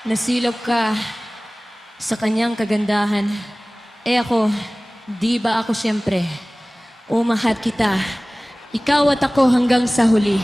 Nasilap ka sa kanyang kagandahan. Ako, di ba ako siyempre? Umahad kita, ikaw at ako hanggang sa huli.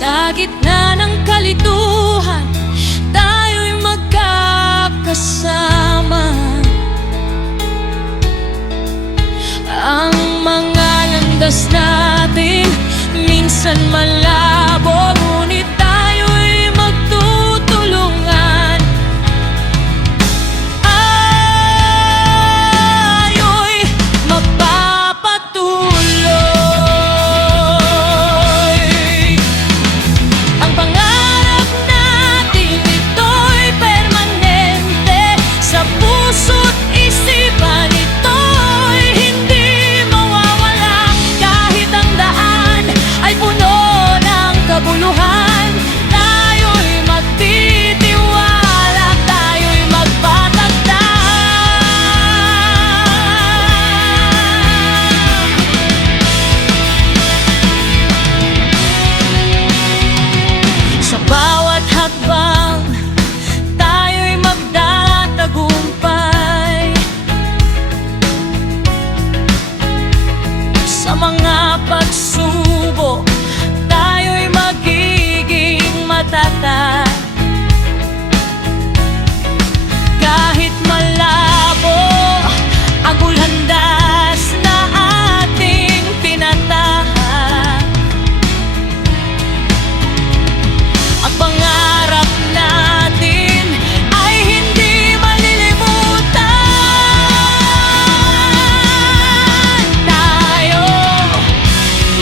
Sa gitna ng kalituhan, tayo'y magkakasama. Ang mga landas natin minsan malabo, ngunit tayo'y magtutulungan. Tayo'y magpapatuloy. Ang pangarap natin ito'y permanente, sa puso't isipan ito'y hindi mawawala. Kahit ang daan ay puno ng kabuluhan, tayo'y magtitiwala, tayo'y magpatatag. Sa bawat hakbang, tayo'y magtatagumpay. Sa mga pagsubok, tayo'y magiging matatag. Kahit malabo ang ulandas na ating tinatahak, ang pangarap natin ay hindi malilimutan. Tayo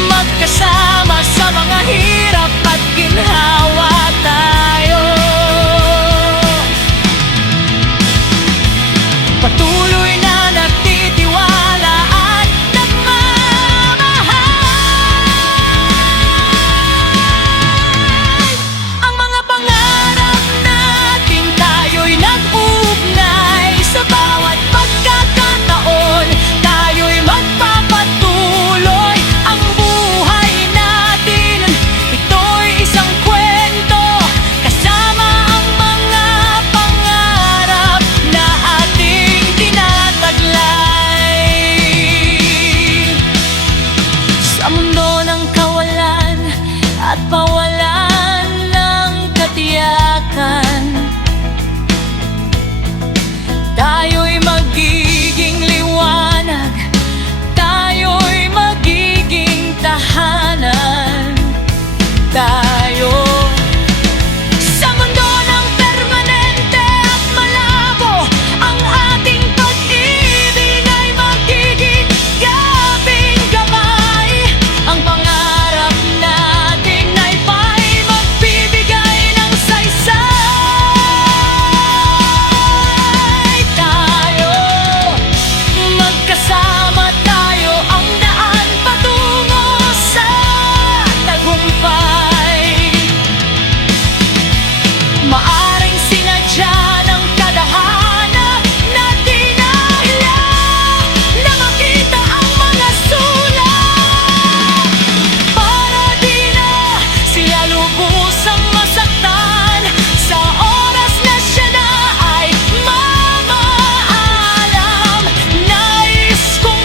magkasama sa mga hirap at ginhawa, tayo patuloy na nagtitiwala at nagmamahal. Ang mga pangarap natin, tayo'y nag-ugnay. Sa bawat pagkakataon, tayo'y magpapatuloy. Ang buhay natin, ito'y isang kwento, kasama ang mga pangarap na ating tinataglay. Sa mundo ng kawalan at pawalan ng katiyakan, tayo'y magiging liwanag, tayo'y magiging tahanan. Tayo sa mundo ng permanente at malabo, ang ating pag-ibig ay magiging gabing gabay. Ang pangarap natin ay pa'y magbibigay ng saysay. Tayo magkasama, tayo ang daan patungo sa tagumpay. Maaring sinadya ng kadahana na dinahila na makita ang mga sulat, para di na sila lubusang masaktan sa oras na siya na ay mamaalam. Nais kong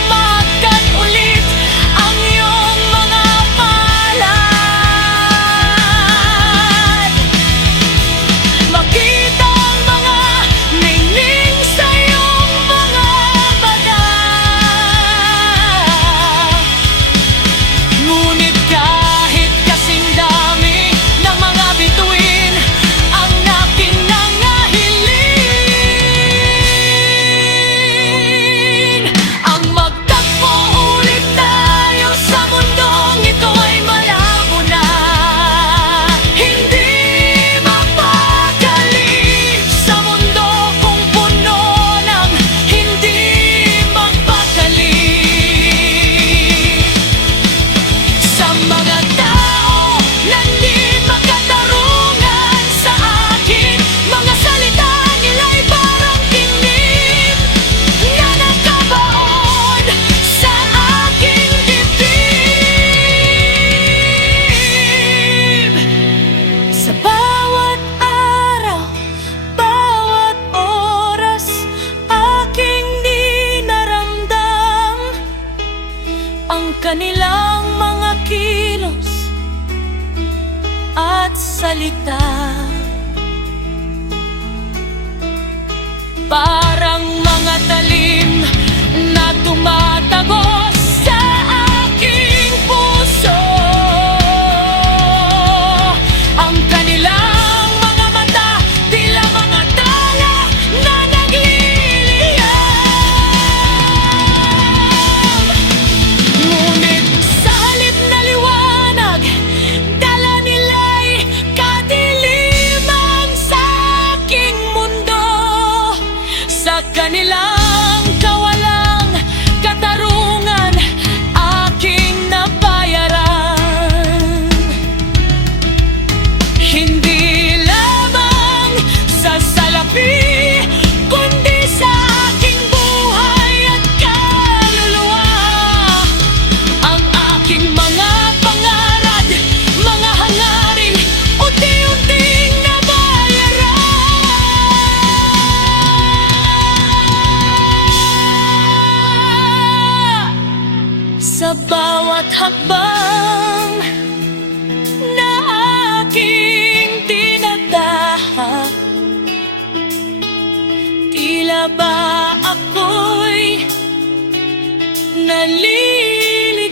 kanilang mga kilos at salita, parang mga talim na tumatagos sa aking puso. Ang kanilang mga mata, tila mga tala na nagliliyab. Ngunit sa halip na liwanag, dala nila'y kadiliman sa aking mundo. Sa kanilang kawalang katarungan, aking nabayaran. Hindi lamang sa salapi, kundi sa aking buhay at kaluluwa. Ang aking mga pangarap, mga hangarin, unti-unting nabayaran. Sa bawat hakbang na aking tinatahak, tila ba ako'y naliligaw.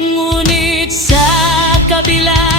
Ngunit sa kabila